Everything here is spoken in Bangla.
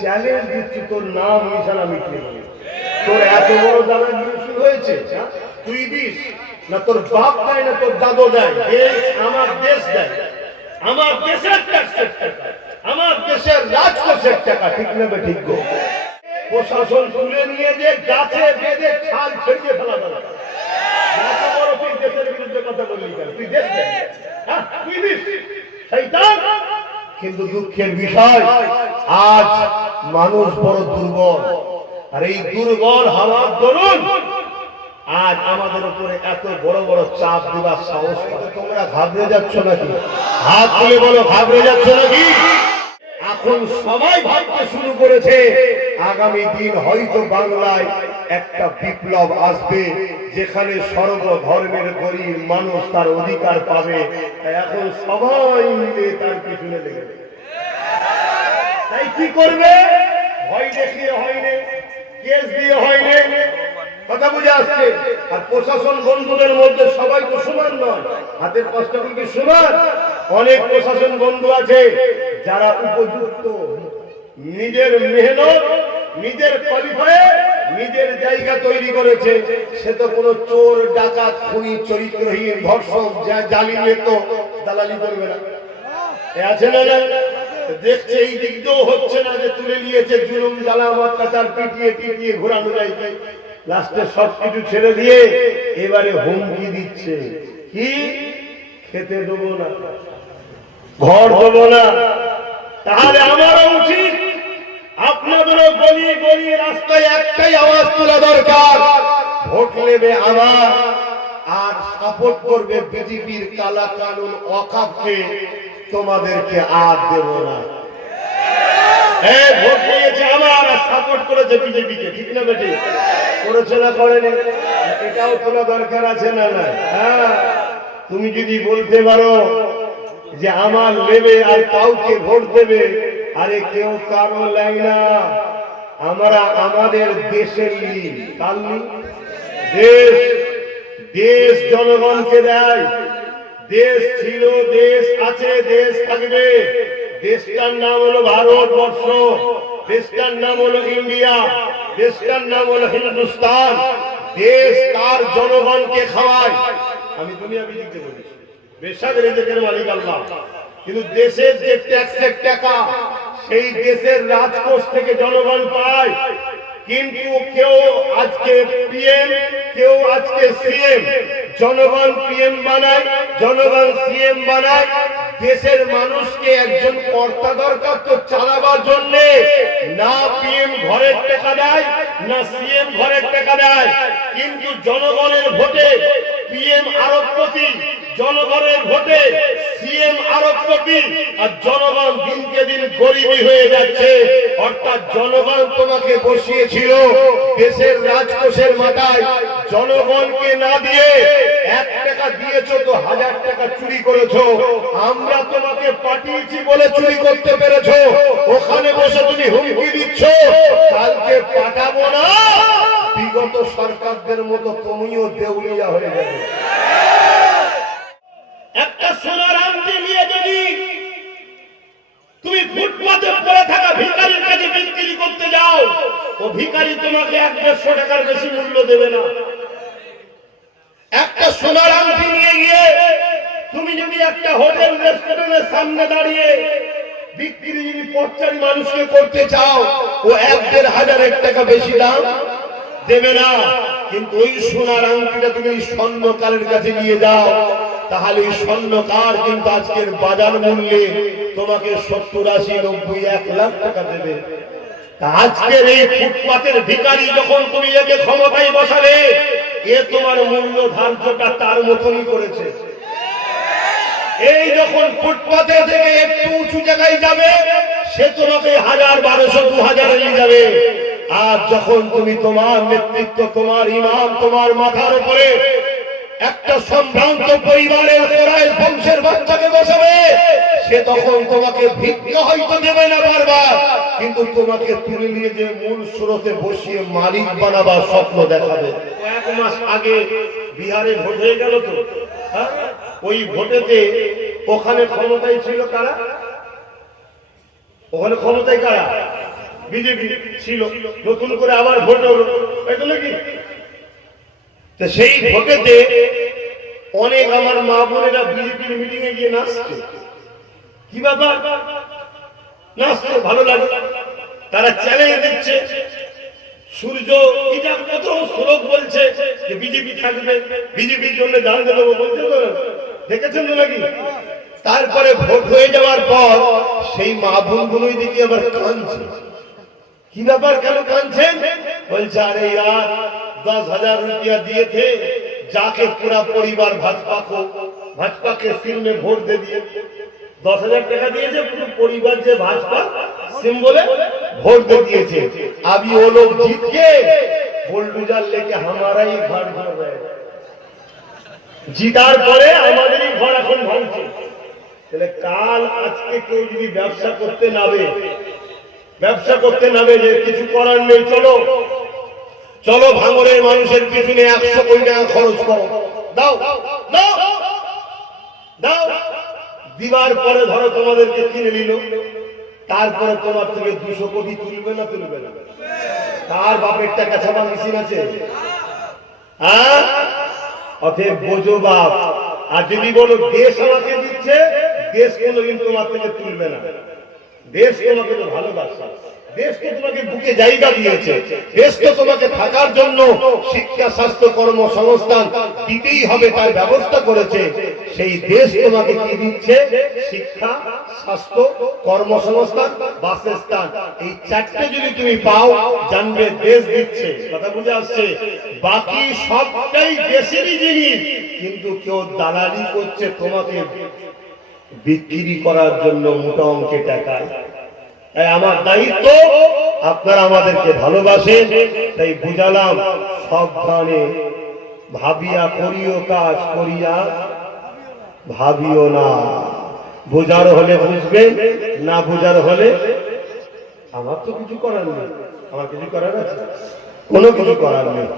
চ্যালেঞ্জ দিচ্ছি, তোর নাম নিশানা মিটিয়ে দেবে। তোর এত বড় দাদাগিরি শুরু হয়েছে, তুই দিস না, তোর বাপ দেয় না, তোর দাদু দেয়, দেশ আমার দেশ দেয়, আমার দেশের ট্যাক্সের টাকা, আমার দেশের রাজকোষের টাকা, ঠিক না বে ঠিক গো? প্রশাসন তুলে নিয়ে যে গাছে বেঁধে ছাল ছড়িয়ে ফেলা দরকার। এত বড় তুই দেশের বিরুদ্ধে কথা বললি কেন? তুই দেশ দেয়, তুই দিস শয়তান। কিন্তু দুঃখের বিষয়, আজ মানুষ বড় দুর্বল, আর এই দুর্বল হওয়ার দরুন আজ আমাদের উপরে এত বড় বড় চাপ দিবার সাহস করে। তোমরা ঘাবড়ে যাচ্ছ নাকি? হাত তুলে বলো, ঘাবড়ে যাচ্ছ নাকি? এখন সবাই ভাবতে শুরু করেছে আগামী দিন হয়তো বাংলায় একটা বিপ্লব আসবে, যেখানে সর্বধর্মের গরিব মানুষ তার অধিকার পাবে। এখন সবাই মিলে তার পিছনে লেগে, তাই কি করবে? ভয় দেখিয়ে হয়নি, কেস দিয়ে হয়নি, কথা বুঝে আসছে। আর প্রশাসন বন্ধুদের মধ্যে সবাই তো সমান নয়, হাতের পাঁচটা কি সমান? অনেক প্রশাসন বন্ধু আছে যারা উপযুক্ত, নিজের মেহনত, নিজের কোয়ালিফাই, নিজের জায়গা তৈরি করেছে। সে তো কোনো চোর, ডাকাত, খুনি, চরিত্রহীন, ধর্ষক, জালিমে তো দালালি করবে না। আছে না? দেখছে এই দিক দিয়েও হচ্ছে না, যে তুলে নিয়েছে জুলুম, জালাম, অত্যাচার, পিটিয়ে পিটিয়ে ঘোরানো যায়। লাস্টে সবকিছু ছেড়ে দিয়ে এবারে হুমকি দিচ্ছে, কি? খেতে দেবো না, ঘর দেবো না। তাহলে আমারও উচিত আপনাদেরও গলি গলি রাস্তায় একটাই আওয়াজ তোলা দরকার, ভোট নেবে আমার, আর সাপোর্ট করবে বিজেপির কালা কানুন ওয়াকফকে, তোমাদেরকে আর দেব না। ভোট দিয়েছে আমার, আর সাপোর্ট করেছে বিজেপিকে, ঠিক না বেটি? করেছে না করেনি? এটাও তোলা দরকার আছে না? না, হ্যাঁ। তুমি যদি বলতে পারো যে আমার নেবে আর কাউকে ভোট দেবে, আরে কেউ কারো লাই না, আমরা আমাদের দেশের দেশ, দেশ জনগণকে দেয়। দেশ ছিল, দেশ আছে, দেশ থাকবে। দেশটার নাম হলো ভারতবর্ষ, দেশটার নাম হলো ইন্ডিয়া, দেশটার নাম হলো হিন্দুস্তান। দেশ তার জনগণকে খাওয়ায়। আমি দুনিয়া বিদিতে বলি, বেশাক রেজেকের মালিক আল্লাহ, কিন্তু দেশের যে ট্যাক্সের টাকা, সেই দেশের রাজকোষ থেকে জনগণ পায়। কিন্তু কেউ আজকে পিএম, কেউ আজকে সিএম, জনগণ পিএম বানায়, জনগণ সিএম বানায়। দেশের মানুষকে একজন কর্তা দরকার তো চালাবার জন্য, না পিএম ঘরের টাকা দেয়, না সিএম ঘরের টাকা দেয়। কিন্তু জনগণের ভোটে পিএম আরবপতি, জনগণের ভোটে সিএম আরবপতি, আর জনগণ দিনকে দিন গরিবী হয়ে যাচ্ছে। অর্থাৎ জনগণ তোমাকে বসিয়েছিল দেশের রাজকোষের মাথায়, জনগণকে না দিয়ে 1 টাকা দিয়েছো তো 1000 টাকা চুরি করেছো। আমরা তোমাকে পাঠিয়েছি বলে চুরি করতে পেরেছো, ওখানে বসে তুমি হুমকি দিচ্ছ কালকে পাঠাবো না। বিগত সরকারদের মতো তুমিও দেউলিয়া হয়ে যাবে। একটা সোনার আংটি নিয়ে যদি তুমি ফুটপাতে পড়ে থাকা ভিখারির কাছে বিক্রি করতে যাও, ও ভিখারি তোমাকে 100-150 টাকার বেশি মূল্য দেবে না। একটা সোনার আংটি নিয়ে গিয়ে তুমি যদি একটা হোটেল রেস্টুরেন্টের সামনে দাঁড়িয়ে বিক্রি যদি পথচারী মানুষকে করতে চাও, ও 1-1,500 টাকা বেশি দাম দেবে না। কিন্তু ওই সোনার আংটিটা তুমি স্বর্ণকারের কাছে নিয়ে যাও, তাহলে ওই স্বর্ণকার কিন্তু আজকের বাজার মূল্যে তোমাকে 70-80-90-1 লাখ টাকা দেবে। আজকের এই ফুটপাতের ভিখারি যখন তুমি একে ক্ষমতায় বসালে, এ তোমার মূল্য ধার্যটা তার মতনই করেছে। এই যখন ফুটপাতে থেকে একটু উঁচু জায়গায় যাবে, সে তোমাকে 1000-1200-2000 নিয়ে যাবে। আর যখন তুমি তোমার নেতৃত্ব, তোমার ইমাম, তোমার মাথার উপরে একটা সম্ভ্রান্ত পরিবারের বংশের বাচ্চাকে বসাবে, সে তখন তোমাকে ভিক্ষা হয়তো দেবে না বারবার, কিন্তু তোমাকে তুলে নিয়ে যে মূল স্রোতে বসিয়ে মালিক বানাবার স্বপ্ন দেখাবে। 1 মাস আগে বিহারে ভোট হয়ে গেল তো, ওই ভোটেতে ওখানে ক্ষমতায় ছিল কারা? ওখানে ক্ষমতায় কারা? বিজেপি ছিল, নতুন করে আবার ভোট হলো, তাই তো নাকি? তো সেই ভোটেতে অনেক আমার মা বোনেরা বিজেপির মিটিং এ গিয়ে নাচছে। কি ব্যাপার? নাচছে, ভালো লাগে। তারা চ্যালেঞ্জ দিচ্ছে, সূর্য এটা কত শ্লোক বলছে যে বিজেপি থাকবে, বিজেপির জন্য জান দেবো বলছে, তো দেখেছেন তো নাকি? তারপরে ভোট হয়ে যাওয়ার পর সেই মা বোনগুলোই দেখি আবার কাঁদছে। কি ব্যাপার, কেন কাঁদছেন? বলছে আরে यार 10,000 रुपया दिए थे, जाके पूरा परिवार भाजपा के सिर में वोट दे दिए। 10,000 টাকা দিয়েছে, পুরো পরিবার যে भाजपा सिंबल वोट दे दिए थे। अभी वो लोग जीत के बुलडोजर लेके हमारा ही घर भर रहे, জিতার পরে আমাদেরই ঘর এখন ভাঙছে। তাহলে কাল আজকে কেউ যদি ব্যবসা করতে নামে যে কিছু করার নেই, চলো ভাঙরের মানুষের পিছনে 100 কোটি টাকা খরচ করো, দাও দিবার পরে ধরো তোমাদেরকে কিনে নিল, তারপরে তোমার থেকে 200 কোটি তুলবে না? তার বাপের টাকা ছাপা মেশিন আছে? অতএব বোঝো বাপ। আর যদি বলো দেশ আমাকে দিচ্ছে, দেশ কোনোদিন তোমার থেকে তুলবে না। দেশ তোমাকে তো ভালোবাসে, দেশ তো তোমাকে বুকে জায়গা দিয়েছে, দেশ তো তোমাকে থাকার জন্য শিক্ষা, স্বাস্থ্য, কর্মসংস্থান দিতেই হবে, তার ব্যবস্থা করেছে। সেই দেশ তোমাকে কি দিচ্ছে? শিক্ষা, স্বাস্থ্য, কর্মসংস্থান, বাসস্থান। এই চারটে যদি তুমি পাও, জানবে দেশ দিচ্ছে। কথা বুঝে আসছে? বাকি সবটাই দেশেরই জিনিস, কিন্তু কেউ দালালি করছে তোমাকে বিক্রি করার জন্য মোটা অঙ্কে টাকায়। আমার দায়িত্ব, আপনারা আমাদেরকে ভালোবাসেন, তাই বুঝালাম সাবধানে ভাবিয়া করিও কাজ, করিয়া ভাবিও না। বোঝার হলে বুঝবেন, না বোঝার হলে আমার তো কিছু করার নেই। আমার কিছু করার আছে? কোনো কিছু করার নেই।